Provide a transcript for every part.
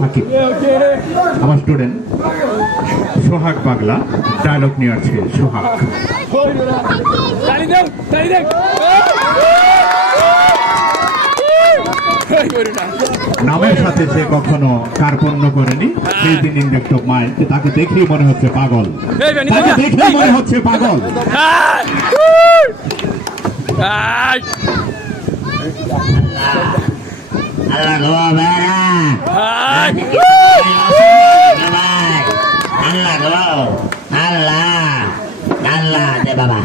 সাকিব আমার স্টুডেন্ট সোহাগ পাগলা ডায়লগ নিয়ে আছে সোহাগ। নামের সাথে সে কখনো কার্পণ্য করেনি, সেই দিন ইন্ডেক্ট অফ মাইন্ড, তাকে দেখেই মনে হচ্ছে পাগল, তাকে দেখেই মনে হচ্ছে পাগল। আল্লাহ দে বাবা,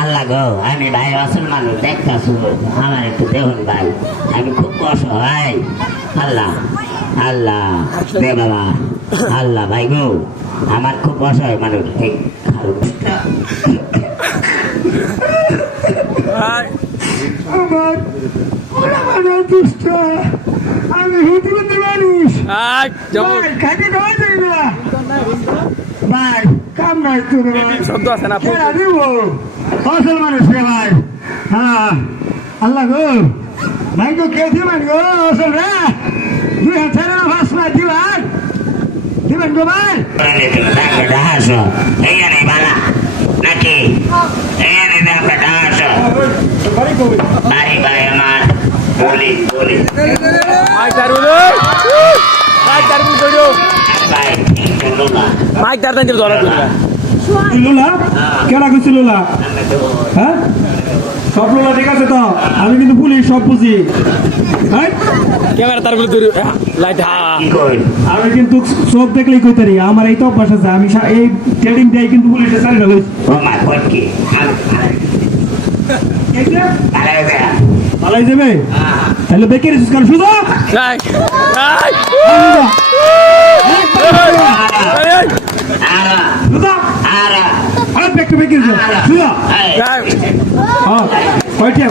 আল্লাহ গো, আমি ভাই অসল মানুষ দেখতেছো, আমার একটু দেখুন ভাই, আমি খুব অসহায়। আল্লাহ আল্লাহ দে বাবা, আল্লাহ ভাই গো, আমার খুব অসহায় মানুষ। এই খালুটা আমি হুতুবন্দি মানুষ, খাইতে খাওয়া যায় না ভাই, কাম নাই তোর শব্দ আছে না দিব অসল মানুষ রে ভাই। হ্যাঁ আল্লাহ গো, ভাই গো কে দিবেন গো অসল রে, 2 হাজার ভাস না দিবেন, দিবেন গো ভাই। হাসো এইখানে বালা নাকি, এইখানে দেখো হাসো বাড়ি ভাই আমার বলি বলি মাইক দারুন, মাইক দারুন করো, ভাই চলো না মাইক দারুন দিয়ে ধরা দিবা। লোলা কেনা করছি লোলা, হ্যাঁ সব লোলা ঠিক আছে তো, আমি কিন্তু পুলিশ সব বুঝি। হ্যাঁ ক্যামেরা তার বলে ধরে লাইট কি কই আমি কিন্তু চোখ দেখলেই কইতে পারি, আমার এই তো অভ্যাস আছে, আমি এই ট্রেডিং দেই কিন্তু পুলিশের চাকরি হইছে। ও মা ফটকি পালাই যাবে তাহলে বেকার কার শুধু যাই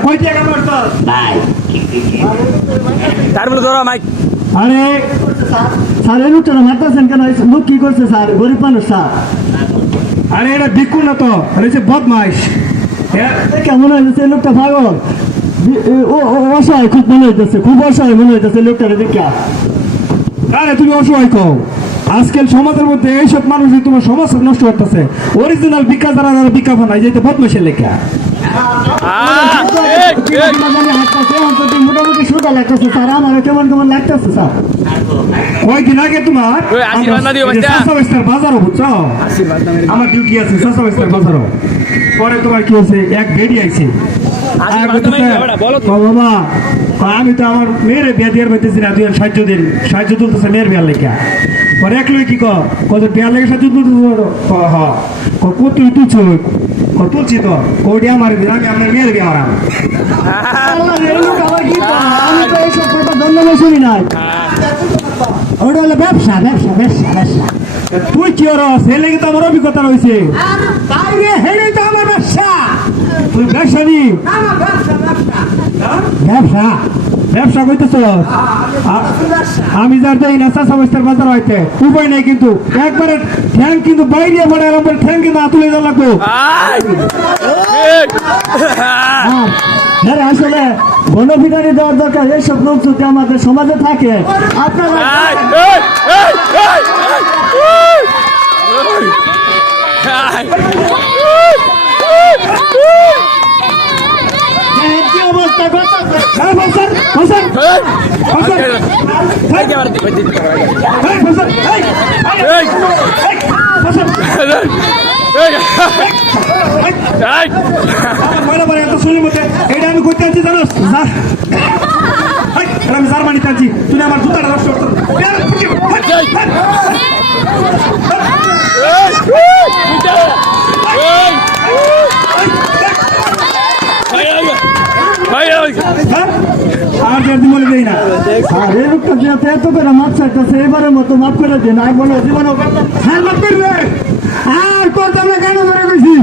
কয়টিয়া কামার তো ভাই তার বলে ধরো মাইক। আরে স্যার এই লোকটা মারতেছেন কেন? লোক কি করছে স্যার? গরিব মানুষ স্যার। আরে এটা ভিক্ষু না তো, হচ্ছে বদমাইশ। কেমন হয়েছে এই লোকটা পাগল, অসহায় খুব মনে হইতেছে, খুব অসহায় মনে হইতেছে লোকটা দেখা। আরে তুমি অসহায় কও, আজকাল সমাজের মধ্যে এইসব মানুষই তোমার সমাজ নষ্ট করতেছে। অরিজিনাল ভিক্ষা যারা যারা ভিক্ষা বানায় যেতে বদমাইশের লেখা। মোটামুটি সুদা লাগতেছে স্যার, আমার কেমন কেমন লাগতেছে স্যার। কয়েকদিন আগে তোমার বাজারও বুঝছো, আমার ডিউটি আছে বাজারও, পরে তোমার কি হয়েছে, এক ভেড়ি আইছে বাবা, আমি তো আমার মেয়ের বিয়া দিয়ে পাইতেছি না, 2 সাহায্য দিন, সাহায্য তুলতেছে মেয়ের বিয়ার লেখা। পরে এক লোক কি কত বিয়ার লেগে সাহায্য তুলতেছ, তুলছো তুলছি তো ওটি আমার দিন, আমি আপনার মেয়ের বিয়া হারাম। শুনি নাই, ওটা হলো ব্যবসা ব্যবসা ব্যবসা ব্যবসা। তুই কি ওর ছেলে তো আমার অভিজ্ঞতা রয়েছে, হেলে তো আমার ব্যবসা, তুই ব্যবসা নি ব্যবসা ব্যবসা করতেছ। আমি যার যাই না চাষা বস্তার বাজার হইতে উপায় নাই, কিন্তু একবারে ঠ্যাং কিন্তু বাইরে পড়ে, ঠ্যাং কিন্তু আতুলে যাওয়া লাগবো। হ্যাঁ আসলে গণফিটারি দেওয়ার দরকার, এইসব লোক যদি আমাদের সমাজে থাকে আপনারা কি অবস্থা এত শুনি মধ্যে এটা আমি করতে আনছি জানোস, আমি জার্মানিতে আনছি, তুই আমার জুতাটা নষ্ট করতো। আর যদি বলে দেই না, আর এই লোকটা যে এত করে মাপ চাইতেছে, এবারের মতো মাফ করে দিন। আর বলো জীবনে হ্যাঁ মাফ করবে, আর করতাম না কেন করে গেছি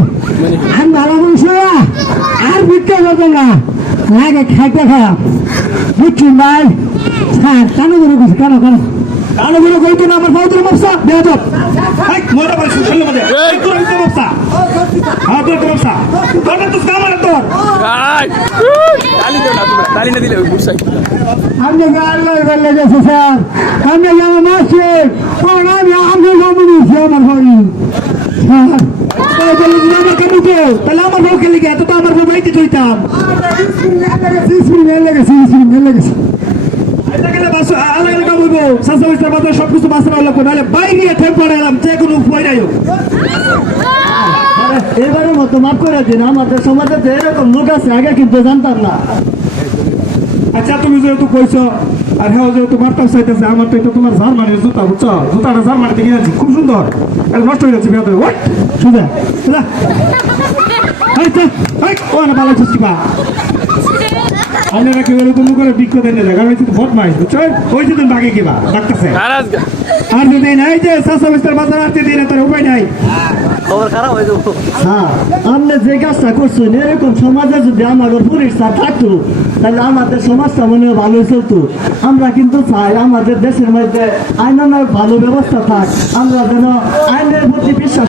আমি ভালো মানুষ, আর ভিক্ষা করতাম না, আগে খাইতে খারাপ বুঝছি ভাই। হ্যাঁ কেন করে গেছি, কেন কেন কানো গুলো কইতো না আমার ফাউতুর মফসা বেয়াদব এই মোটা বলে শুনলে মধ্যে এই তোর তো মফসা হ্যাঁ তোর তো মফসা তোর তো কামার তোর আই তালি দাও না তোমরা তালি না দিলে বুঝছাই हमने गाल कर लगे सर हमने यहाँ मास्टर और हमने लोमनी से हमार भाई सर तो बोले ना मैं करूँ तो पहले हमार भाई के लिए गया तो हमार भाई बैठी तो इतना सीसमिन लगे এটা গেলে বাস আলাদা কাম হইব সাসা মিস্টার বাদ সব কিছু বাসা ভালো করে নালে বাইরে ঠেপ পড়ালাম যে কোনো উপায় নাই এবারে মতো মাফ করে দিন আমাদের সমাজে যে এরকম লোক আছে আগে কিন্তু জানতাম না আচ্ছা তুমি যেহেতু কইছো আর হ্যাঁ যেহেতু মারতাম চাইতেছে আমার তো এটা তোমার জার্মানির জুতা বুঝছো জুতাটা জার্মানি থেকে আনছি খুব সুন্দর এটা নষ্ট হয়ে যাচ্ছে বেয়াদব ওই শুনে শুনে ও না ভালো চুস্তি পা আপনারা কেউ এরকম করে বিক্ষ দেন না কারণ হচ্ছে বদমাইশ বুঝছো ওই যে তুমি বাগে কিবা ডাকতেছে নারাজ আর যদি নাই যে সাসা মিস্টার বাজার আনতে দিন তার উপায় নাই খবর খারাপ হয়ে যাবো হ্যাঁ আপনি যে কাজটা করছেন এরকম সমাজে যদি আমাদের পুলিশটা থাকতো তাহলে আমাদের সমাজটা মনে হয় ভালো চলতো আমরা কিন্তু চাই আমাদের দেশের মধ্যে আইনের ভালো ব্যবস্থা থাক আমরা যেন আইনের প্রতি বিশ্বাস